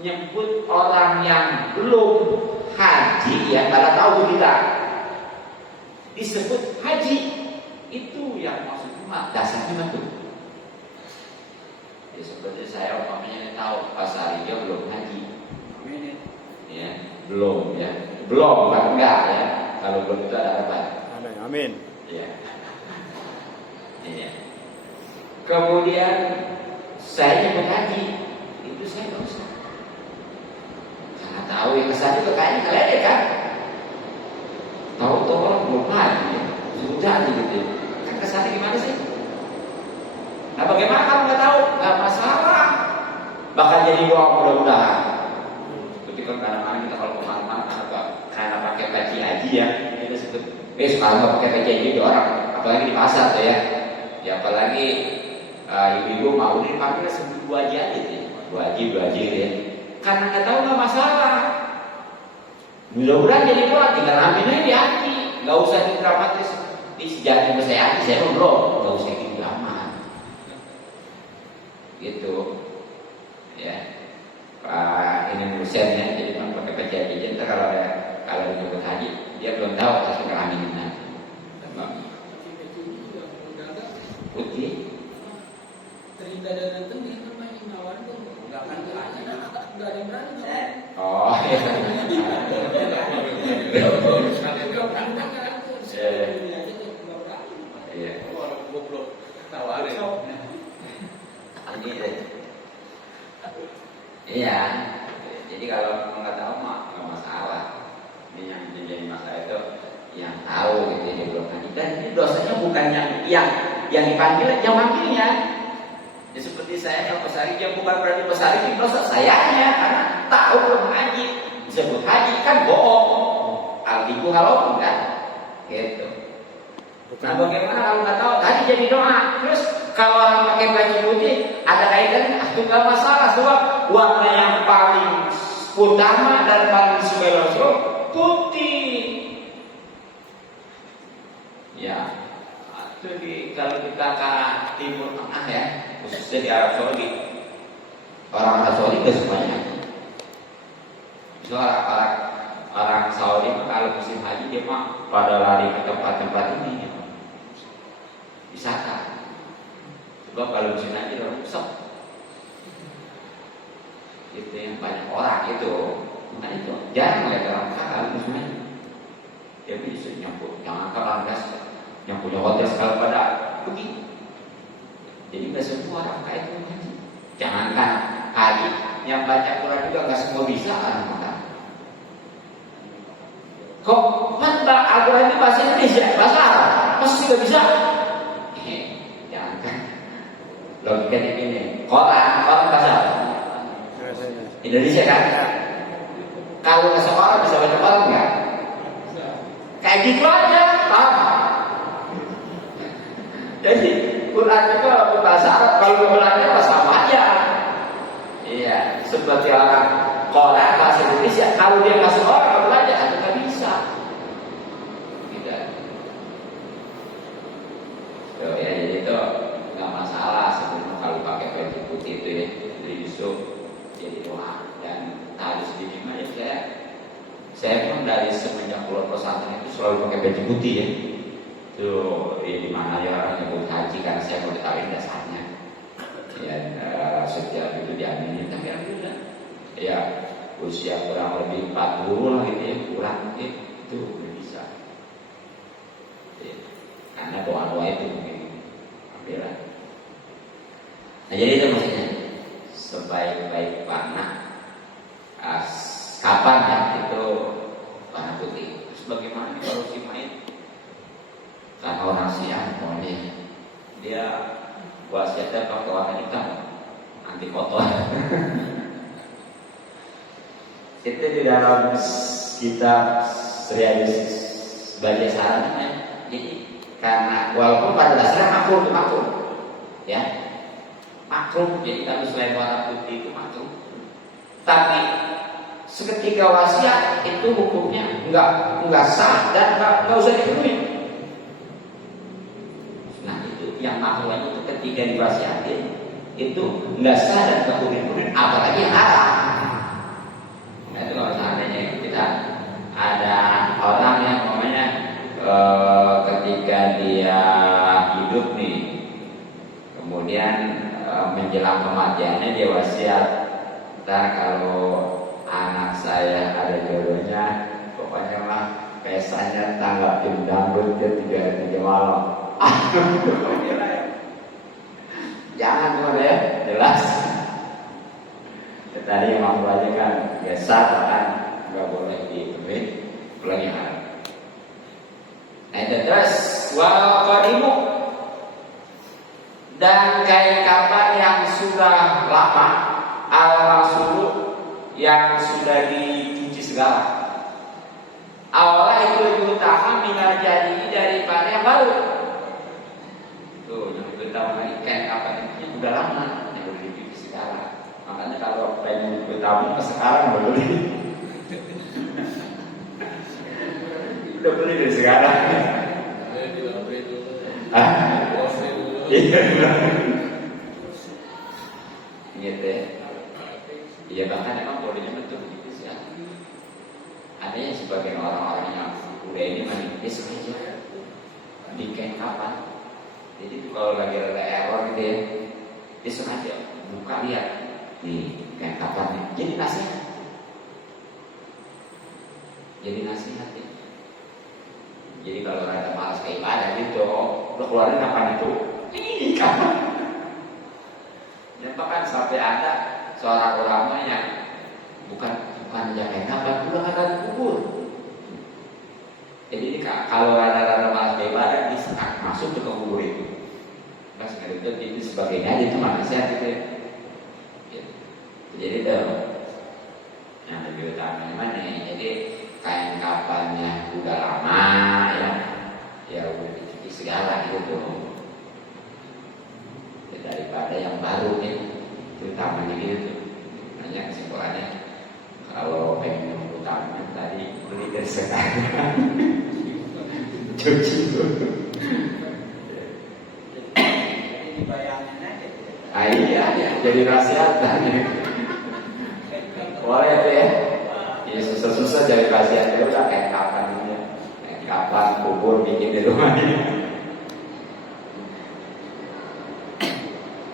nyebut orang yang belum haji ya, karena tahu kita disebut haji, itu yang maksudnya mah dasarnya betul. Ya, seperti saya umpamanya tahu Pak Sarijo belum haji, ya belum ya, belum bukan enggak ya, kalau belum itu ada apa? Amin. Ya. Ya. Kemudian saya nyebut haji, itu saya nggak usah, karena tahu yang kesan itu kayaknya keledek kan, tahu tuh orang belum haji, sudah aja gitu, kan kesannya gimana sih? Nah bagaimana kalau nggak tahu? Nggak masalah, bahkan jadi doa mudah-mudahan. Tapi kan kadang-kadang kita kalau kemana-mana karena pakai peci haji ya, kita sebut sekarang pakai peci haji di orang, apalagi di pasar tuh ya. Ya apalagi ibu-ibu mau dipanggil sebut dua haji aja tuh, dua haji ya. Karena nggak tahu nggak masalah. Mudah-mudahan jadi doa, tinggal ambilnya di hati, nggak usah dramatis. Di sejati saya hati saya belum, nggak usah gitu aman. Gitu, ya. Pak ini dosennya, jadi memang pakai peci haji. Jadi kalau disebut haji, dia belum tahu hasil kelaminnya. Putih. Terindah dan datang dia namanya nawarin tuh nggak akan berani, nggak ada yang berani. Oh iya. Iya. Goblok tawarin. Iya. Jadi kalau nggak tahu mah nggak masalah. Ini yang jadi masalah itu yang tahu gitu ya, belum haji. Dan ini dosanya bukan yang dipanggil, yang manggilnya. Ya seperti saya yang pesari, yang bukan berarti pesari itu dosa sayanya karena tahu belum haji, disebut haji kan bohong. Aldiku halau enggak, gitu. Nah bagaimana kalau nggak tahu? Tadi jadi doa. Terus kalau orang pakai baju putih, ada kaitannya? Itu nggak masalah. Sebab warna yang paling utama dan paling sebeloso putih. Ya, itu kalau kita ke Timur Tengah ya, khususnya di Arab Saudi, orang Arab Saudi itu semuanya. Orang Saudi kalau musim haji dia mah pada lari ke tempat-tempat ini, ya. Wisata. Sebab kalau musim haji udah rusak. Itu yang banyak orang itu, makanya itu jarang lihat orang kalau musim haji. Dia bisa nyambut, jangan kalah gas. Yang punya hotel segala pada pergi. Jadi nggak semua orang kaya itu haji. Jangankan haji, yang baca Quran juga nggak semua bisa orang. Kok mantap Al-Quran itu bahasa Indonesia, bahasa Arab, pasti nggak bisa. Jangankan logikanya ini, Quran bahasa apa? Indonesia kan? Kalau nggak seorang bisa baca Quran nggak? Kayak gitu aja, paham? Jadi Quran itu bahasa Arab, kalau Qurannya sama aja. Iya, seperti orang Quran bahasa Indonesia, kalau dia masuk orang belajar itu nggak bisa. Tidak. So, ya jadi itu nggak masalah sebenarnya kalau pakai baju putih itu ya, jadi Yusuf jadi doa dan tadi sedikit aja saya pun dari semenjak pulau pesantren itu selalu pakai baju putih ya. Tuh di mana ya orang nyebut haji karena saya mau dikawin dasarnya. Ya sejak itu diaminin, tapi alhamdulillah ya usia kurang lebih 40 lah gitu ya, kurang itu udah bisa. Ya, karena doa-doa itu mungkin alhamdulillah. Nah jadi itu maksudnya sebaik-baik warna kapan ya itu warna putih. Terus bagaimana kalau si mayit? Karena orang Syiah dia wasiatnya pakai warna hitam anti kotor. Itu di dalam kitab Riyadhus sebagai sarannya. Jadi karena walaupun pada dasarnya makruh, ya makruh. Jadi kalau selain warna putih itu makruh. Tapi seketika wasiat itu hukumnya enggak sah dan enggak usah dipenuhi. Nah itu yang makruh itu ketika diwasiatin itu enggak sah dan enggak dipenuhi, apalagi haram. Nah itu kalau seandainya kita ada orang yang namanya ketika dia hidup nih, kemudian menjelang kematiannya dia wasiat, ntar kalau anak saya ada jodohnya, pokoknya mah pesannya tanggapin dangdut dia 3 malam. Jangan tuh ya, jelas. Tadi yang mampu aja kan biasa kan nggak boleh dipenuhi, apalagi haram. Nah itu terus wal qadimu, dan kain kapan yang sudah lama, al-masulu yang sudah dicuci segala. Awalnya itu lebih utama minal jadi daripada yang baru. Tuh yang lebih utama kain kapan itu udah lama yang udah dicuci segala. Makanya kalau pengen bertamu ke sekarang beli, udah beli dari sekarang. Iya, gitu ya. Iya bahkan emang kodenya betul gitu sih. Ada yang sebagian orang-orang yang udah ini dia sengaja bikin kapan. Jadi kalau lagi ada error gitu ya, dia sengaja buka lihat nih kayak kapan nih. Jadi nasihat ya. Jadi kalau ada malas ke ibadah gitu, lo keluarin kapan itu? Ini kapan? Dan bahkan sampai ada seorang ulama yang bukan jaga kapan, udah ada kubur. Jadi kalau ada malas ke ibadah, bisa masuk ke kubur itu. Pas ngerti itu sebagainya, itu nasihat gitu ya. Jadi itu yang lebih utama mana? Jadi kain kapannya udah lama ya udah dicuci segala gitu. Ya, daripada yang baru nih, utamanya gitu. Hanya kesimpulannya kalau pengen yang utama tadi beli dari sekarang, cuci dulu. Dibayangin aja. Iya, jadi nasihat. Boleh tuh ya. Ya susah-susah jadi kasihan itu udah kayak kapan ini. Kayak kapan kubur bikin di rumah ini.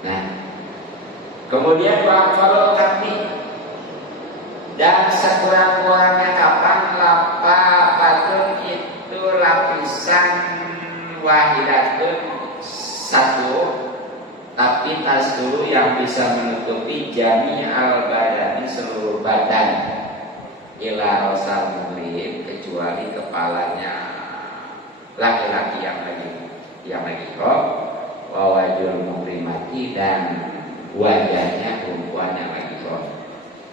Nah, kemudian kalau kami dan sekurang-kurangnya kapan patun itu lapisan wahidatun satu, tapi tas dulu yang bisa menutupi jami al-badani seluruh badan, ila rosal muhrim, kecuali kepalanya laki-laki yang lagi roh, wawajul muhrimati, dan wajahnya perempuan yang lagi roh.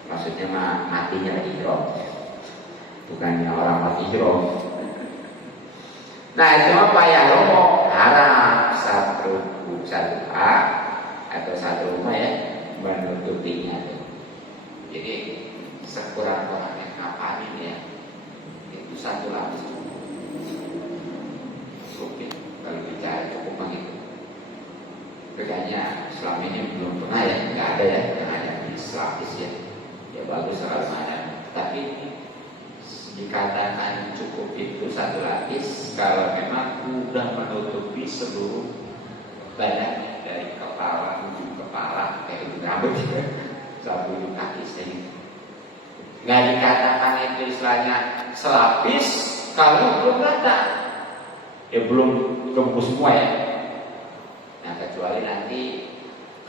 Maksudnya matinya lagi roh, bukannya orang mati roh. Nah itu mah payah romo haram satu A atau satu rumah ya menutupinya. Jadi sekurang-kurangnya kapan ini ya itu satu lapis cukup. Kalau bicara cukup begitu. Bedanya selama ini belum pernah ya, nggak ada ya yang ada lapis ya. Ya bagus kalau ada. Tapi dikatakan cukup itu satu lapis kalau memang sudah menutupi seluruh badannya dari kepala, ujung kepala, ujung rambut sampai ujung kaki sini. Nggak dikatakan itu istilahnya selapis kalau belum rata, ya belum gembus semua ya. Nah kecuali nanti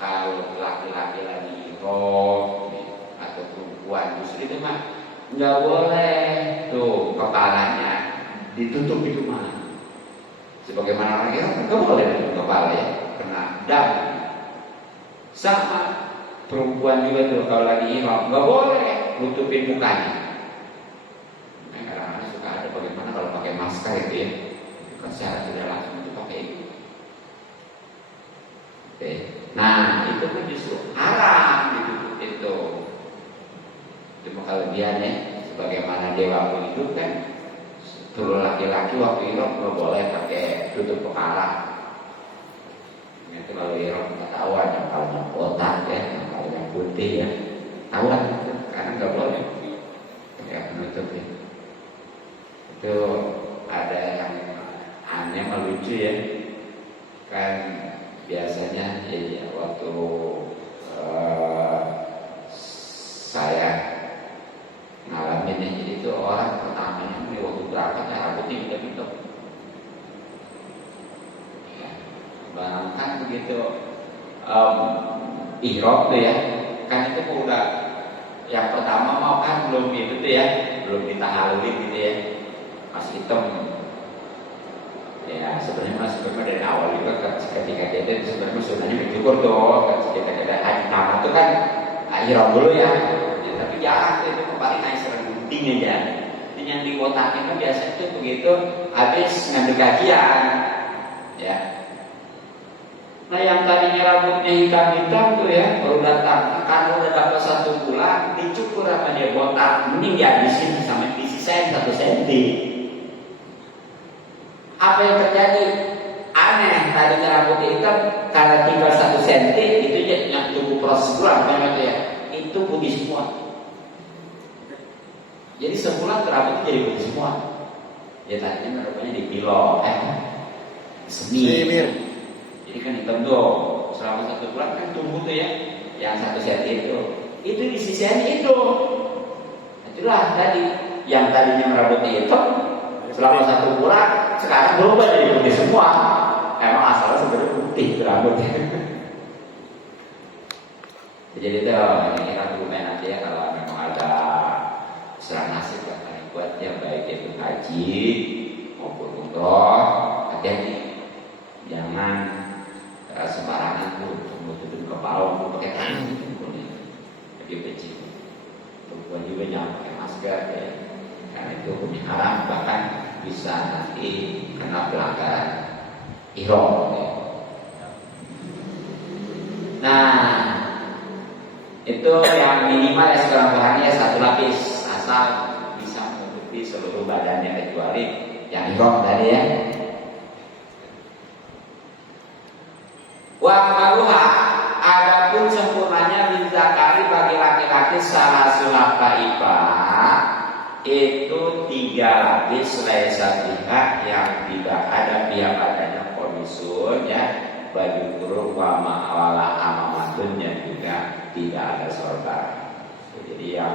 kalau laki-laki lagi roh atau perempuan justru itu mah nggak boleh tuh kepalanya ditutup itu mah. Sebagaimana orang Islam nggak boleh tutup kepala ya, kena dam. Sama perempuan juga tuh kalau lagi ihram nggak boleh nutupin mukanya. Nah, kadang-kadang suka ada bagaimana kalau pakai masker itu ya, kan secara tidak langsung itu pakai itu. Oke. Nah itu pun kelebihannya. Sebagaimana dia waktu hidup kan, dulu laki-laki waktu ihram nggak boleh pakai tutup kepala. Itu kalau ihram ketahuan yang kalau yang botak ya, yang kalau yang putih ya, tahuan karena nggak boleh pakai penutup ya. Itu ada yang aneh melucu ya, kan biasanya ya waktu saya ngalamin ini itu orang pertamanya ini waktu berangkat ya rambutnya hitam-hitam. Ya, bahkan begitu ihram tuh ya, kan itu udah yang pertama mau kan belum itu tuh ya, belum ditahalulin gitu ya, masih hitam. Ya sebenarnya masih dari awal juga ketika dia itu sebenarnya sunahnya mencukur tuh, ketika haji nama itu kan ihram dulu ya, tapi jarang tuh itu paling naik serang gunting aja. Yang dikotakin kan biasa itu begitu habis ngambil gajian, ya. Nah yang tadinya rambutnya hitam-hitam tuh ya, baru datang kan udah dapat 1 bulan dicukur sama dia botak, mending dihabisin sama disisain 1 senti. Apa yang terjadi? Aneh, tadinya rambutnya hitam karena tinggal 1 senti itu yang tunggu proses bulan banyak ya, itu putih semua. Jadi sebulan rambutnya jadi putih semua. Ya tadinya rambutnya dipilok, semir. Jadi kan hitam tuh selama 1 bulan kan tumbuh tuh ya, yang 1 senti itu disisihin itu. Itulah tadi yang tadinya rambutnya hitam selama 1 bulan sekarang berubah jadi putih semua. Emang asalnya sebenarnya putih rambutnya. Jadi itu ini argumen aja ya, kalau memang ada serang nasib yang paling kuat ya, baik itu haji maupun umroh, hati-hati jangan sembarangan tutup kepala pakai tangan lebih kecil. Perempuan juga jangan pakai masker ya, karena itu hukumnya haram, bahkan bisa nanti kena pelanggaran ihram ya. Nah itu yang minimal ya sekarang bahannya 1 lapis, asal bisa menutupi seluruh badannya kecuali yang ihram tadi ya. Wa maruha, adapun sempurnanya min zakari bagi laki-laki salah sulapa iba itu 3 lapis laisa pihak yang tidak ada pihak adanya komisun ya, baju kurung wa ma'wala amamatun yang juga tidak ada sorban. Jadi yang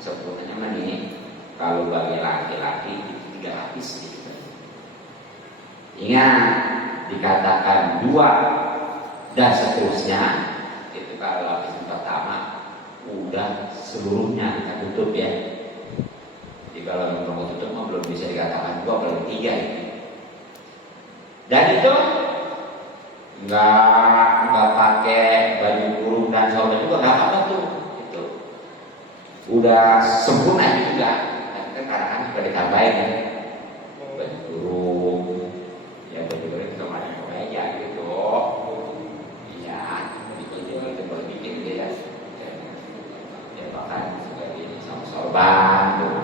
sempurnanya nih kalau bagi laki-laki itu 3 lapis gitu. Ingat dikatakan 2 dan seterusnya itu kalau lapis yang pertama udah seluruhnya kita tutup ya. Jadi kalau yang pertama tutup mah belum bisa dikatakan 2 belum 3 ya. Dan itu nggak pakai baju kurung dan sorban juga nggak apa-apa tuh, itu udah sempurna juga. Tapi kan kadang-kadang sudah ditambahin ya, baju kurung ya, baju kurung sama ada kemeja gitu. Iya, bikin gitu kalau bikin dia ya bahkan sebagai sama sorban tuh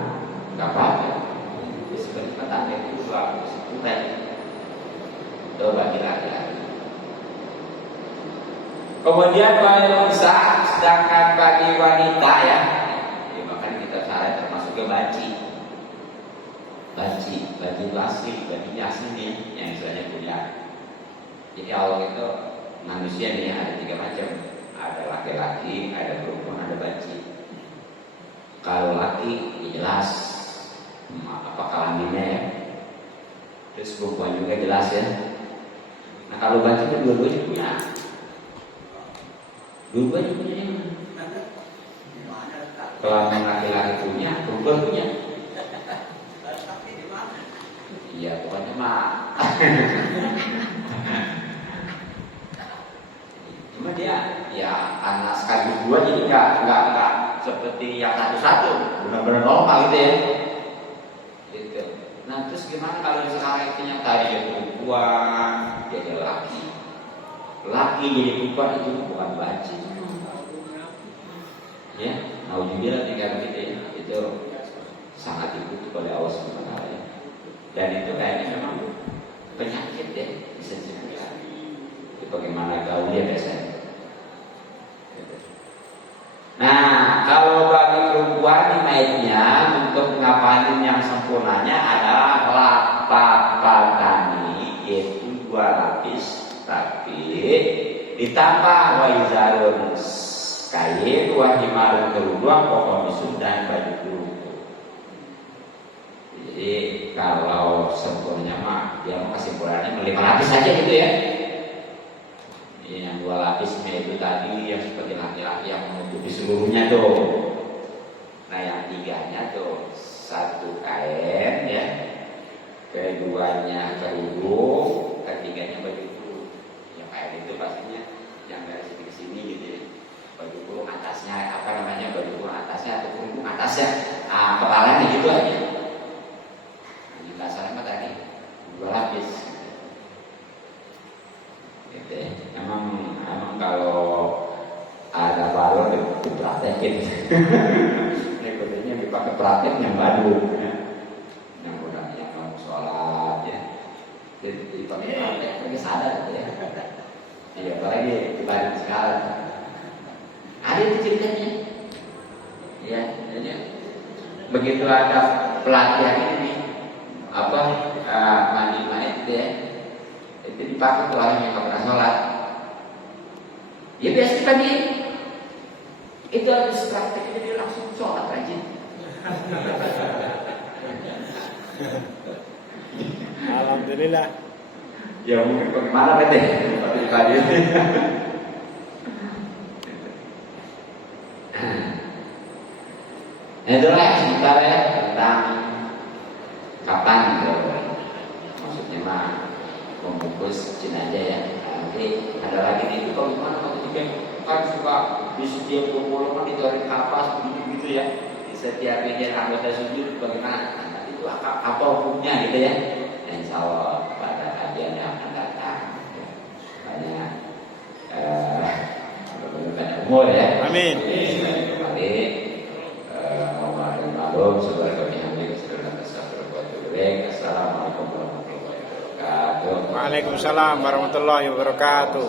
nggak apa-apa. Sebenarnya petanda itu juga sempurna itu bagi laki-laki. Kemudian bagi unsa, sedangkan bagi wanita ya, bahkan kita saran termasuk ke banci itu asli, bajunya asli nih, yang istilahnya punya. Jadi Allah itu manusia nih ada 3 macam, ada laki-laki, ada perempuan, ada banci. Kalau laki ya jelas apa kelaminnya ya, terus perempuan juga jelas ya. Nah kalau banci itu dua-duanya punya. Dua-duanya punya yang mana? Kelamin laki-laki punya, perempuan punya. Iya, pokoknya mah. Cuma dia ya anak sekali 2 jadi nggak seperti yang satu-satu, benar-benar normal gitu ya. Gitu. Nah terus gimana kalau sekarang itu yang tadi ya perempuan jadi laki jadi perempuan, itu bukan banci ya. Nauzubillah tinggal gitu ya, itu sangat dikutuk oleh Allah SWT ya. Dan itu kayaknya memang penyakit ya, bisa disembuhkan. Itu bagaimana gaulnya biasanya. Nah, kalau bagi perempuan maidnya untuk ngapain yang sempurnanya adalah lapatani, yaitu 2 lapis, tapi ditambah waizarun kain, wahimarun kerudung, pokok misum dan baju kerudung. Jadi kalau sempurnanya mah dia mau kesimpulannya 5 lapis saja gitu ya. Yang 2 lapisnya itu tadi yang seperti laki-laki yang menutupi seluruhnya tuh. Nah yang 3-nya tuh 1 kain ya, keduanya kerudung, ketiganya baju kurung. Yang kain itu pastinya yang dari sini ke sini gitu ya. Baju kurung atasnya apa namanya, baju kurung atasnya atau kerudung atasnya, kepalanya gitu aja. Yang dasarnya tadi 2 lapis. Gitu ya. Emang kalau ada balon dipraktekin. Berikutnya dipakai praktek yang baru ya. Yang udah yang mau sholat ya, dipakai praktek lagi sadar gitu ya. Iya, apalagi dibanding sekarang. Ada itu ceritanya. Ya, jadi begitu ada pelatihan ini mandi itu ya. Itu dipakai tuh orang yang nggak pernah sholat. Ya biasa tadi itu habis praktek jadi langsung sholat aja. Alhamdulillah. Ya mungkin bagaimana kan deh tapi tadi. Itulah sebentar ya tentang kapan gitu. Maksudnya mah membungkus jenazah ya. Nanti ada lagi nih itu bagaimana waktu itu kan suka di setiap kumpul ditarik kapas begitu ya. Di setiap bagian anggota sujud bagaimana? Nah, itu apa hukumnya gitu ya? Insya Allah pada kajian yang akan datang. Banyak banyak umur ya. Amin. Kembali maklum saudara kami hamil segera Assalamualaikum warahmatullahi wabarakatuh. Waalaikumsalam warahmatullahi wabarakatuh.